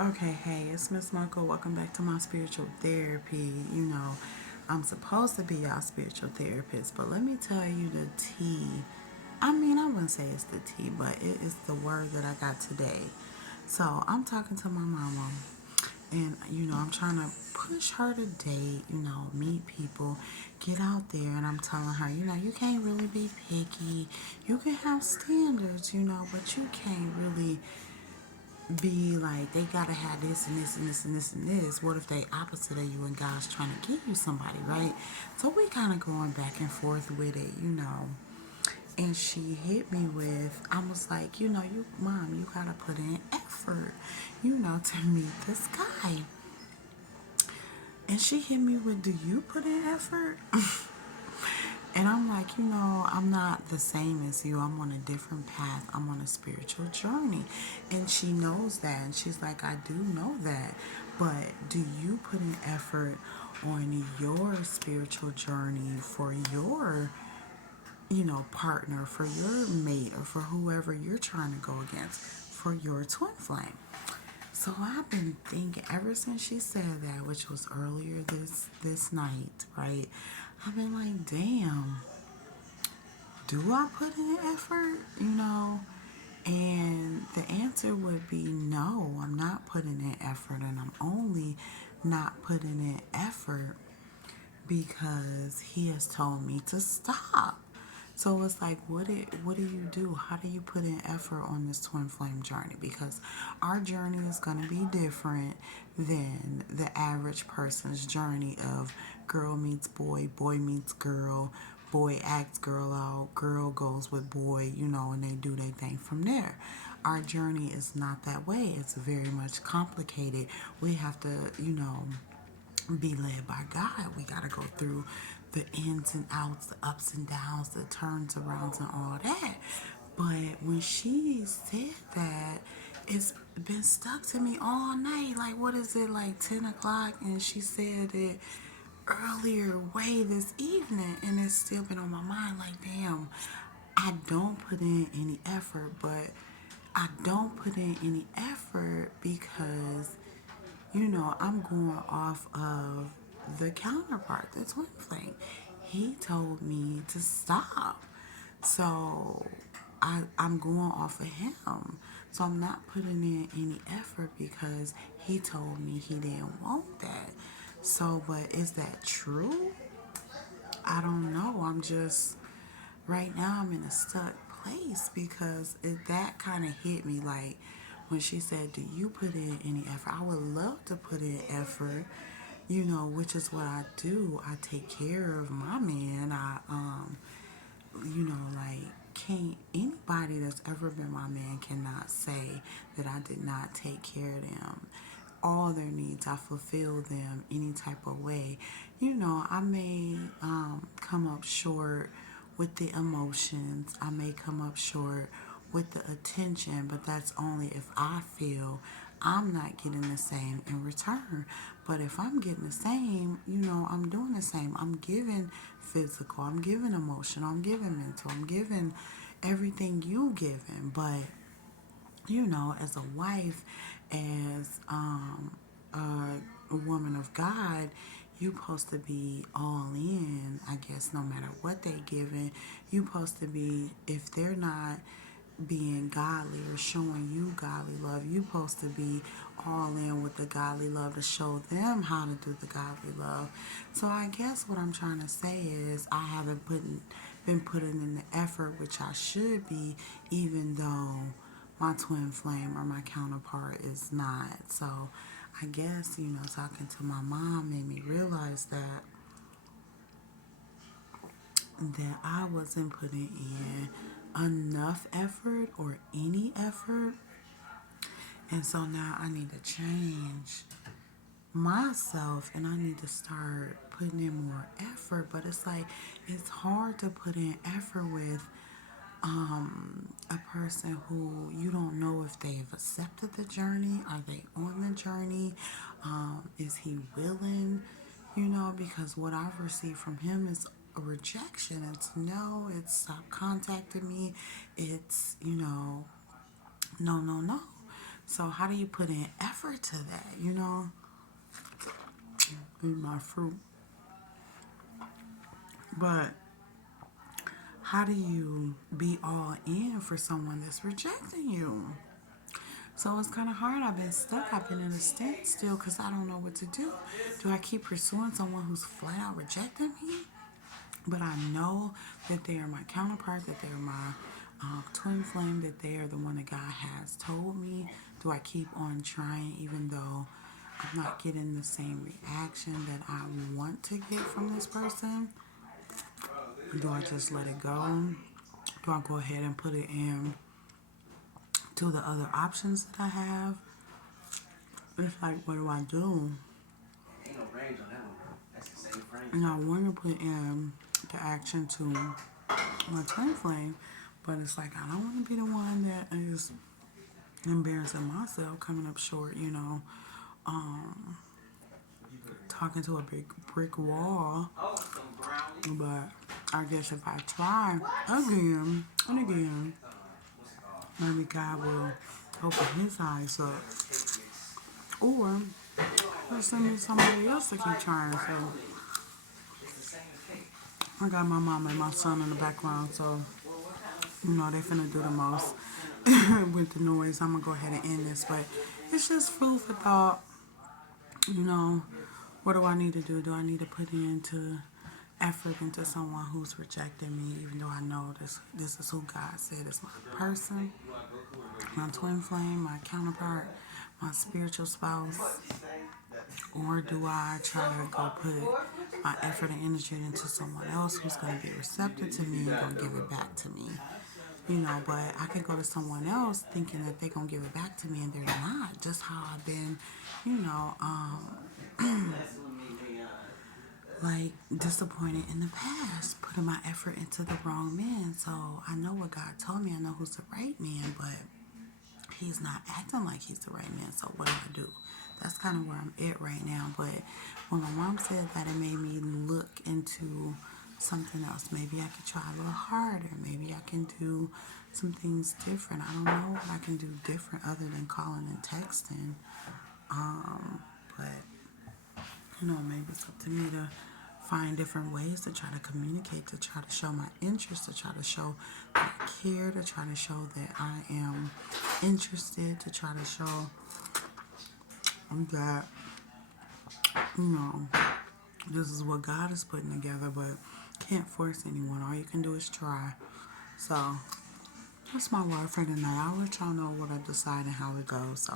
Okay, hey, it's Miss Marco. Welcome back to my spiritual therapy. I'm supposed to be y'all spiritual therapist, but let me tell you the tea. I mean, I wouldn't say it's the tea, but it is the word that I got today. So I'm talking to my mama, and I'm trying to push her to date, meet people, get out there, and I'm telling her, you can't really be picky. You can have standards, but you can't really be like they gotta have this and this and this and this and this. What if they opposite of you and God's trying to give you somebody, right? So we kind of going back and forth with it. And she hit me with, I was like, you mom, you gotta put in effort, to meet this guy. And she hit me with, do you put in effort? And I'm like, I'm not the same as you. I'm on a different path. I'm on a spiritual journey. And she knows that. And she's like, I do know that. But do you put an effort on your spiritual journey for your, partner, for your mate, or for whoever you're trying to go against, for your twin flame? So I've been thinking ever since she said that, which was earlier this night, right? I've been like, damn, do I put in effort? And the answer would be no, I'm not putting in effort, and I'm only not putting in effort because he has told me to stop. So it's like, what do you do? How do you put in effort on this twin flame journey? Because our journey is going to be different than the average person's journey of girl meets boy, boy meets girl, boy acts girl out, girl goes with boy, and they do their thing from there. Our journey is not that way. It's very much complicated. We have to, be led by God. We got to go through the ins and outs, the ups and downs, the turns arounds, and all that. But when she said that, it's been stuck to me all night. Like, what is it, like 10 o'clock? And she said it earlier way this evening, and it's still been on my mind. Like, damn, I don't put in any effort, but I don't put in any effort because I'm going off of the counterpart, the twin flame. He told me to stop. So I'm going off of him. So I'm not putting in any effort because he told me he didn't want that. So, but is that true? I don't know. Right now I'm in a stuck place because that kind of hit me like when she said, do you put in any effort? I would love to put in effort, which is what I do. I take care of my man. Like, can't anybody that's ever been my man cannot say that I did not take care of them. All their needs, I fulfill them any type of way. I may come up short with the emotions. I may come up short with the attention, but that's only if I feel I'm not getting the same in return. But if I'm getting the same, I'm doing the same. I'm giving physical, I'm giving emotional, I'm giving mental, I'm giving everything you giving. But as a wife, as a woman of God, you supposed to be all in. I guess no matter what they giving, you supposed to be. If they're not being godly or showing you godly love, you supposed to be all in with the godly love to show them how to do the godly love. So I guess what I'm trying to say is I haven't been putting in the effort which I should be, even though my twin flame or my counterpart is not. So I guess, talking to my mom made me realize that I wasn't putting in enough effort or any effort. And so now I need to change myself and I need to start putting in more effort. But it's like, it's hard to put in effort with a person who you don't know if they've accepted the journey. Are they on the journey? Is he willing? Because what I've received from him is a rejection. It's no, it's stop contacting me. It's, no, no, no. So how do you put in effort to that, you know? Eat my fruit. But how do you be all in for someone that's rejecting you? So it's kind of hard. I've been stuck. I've been in a standstill because I don't know what to do. Do I keep pursuing someone who's flat out rejecting me? But I know that they are my counterpart, that they're my twin flame, that they are the one that God has told me. Do I keep on trying even though I'm not getting the same reaction that I want to get from this person? Do I just let it go? Do I go ahead and put it in to the other options that I have? It's like, what do I do? And I want to put in the action to my twin flame, but it's like I don't want to be the one that is embarrassing myself, coming up short, you know, talking to a big brick wall. But I guess if I try again and again, maybe God will open his eyes up. Or he'll send me somebody else to keep trying. So I got my mom and my son in the background, so you know they finna do the most with the noise. I'm gonna go ahead and end this, but it's just food for thought. You know, what do I need to do? Do I need to put into effort into someone who's rejecting me, even though I know this is who God said is my person, my twin flame, my counterpart, my spiritual spouse? Or do I try to go put my effort and energy into someone else who's going to be receptive to me and going to give it back to me? You know, but I can go to someone else thinking that they're going to give it back to me and they're not. Just how I've been, you know, like disappointed in the past, putting my effort into the wrong man. So I know what God told me. I know who's the right man, but he's not acting like he's the right man. So what do? That's kind of where I'm at right now. But when my mom said that, it made me look into something else. Maybe I could try a little harder. Maybe I can do some things different. I don't know what I can do different other than calling and texting. But you know, maybe it's up to me to find different ways to try to communicate, to try to show my interest, to try to show that I care, to try to show that I am interested, to try to show that, you know, this is what God is putting together, but can't force anyone. All you can do is try. So that's my word for tonight. I'll let y'all know what I decide and how it goes. So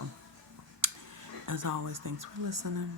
as always, thanks for listening.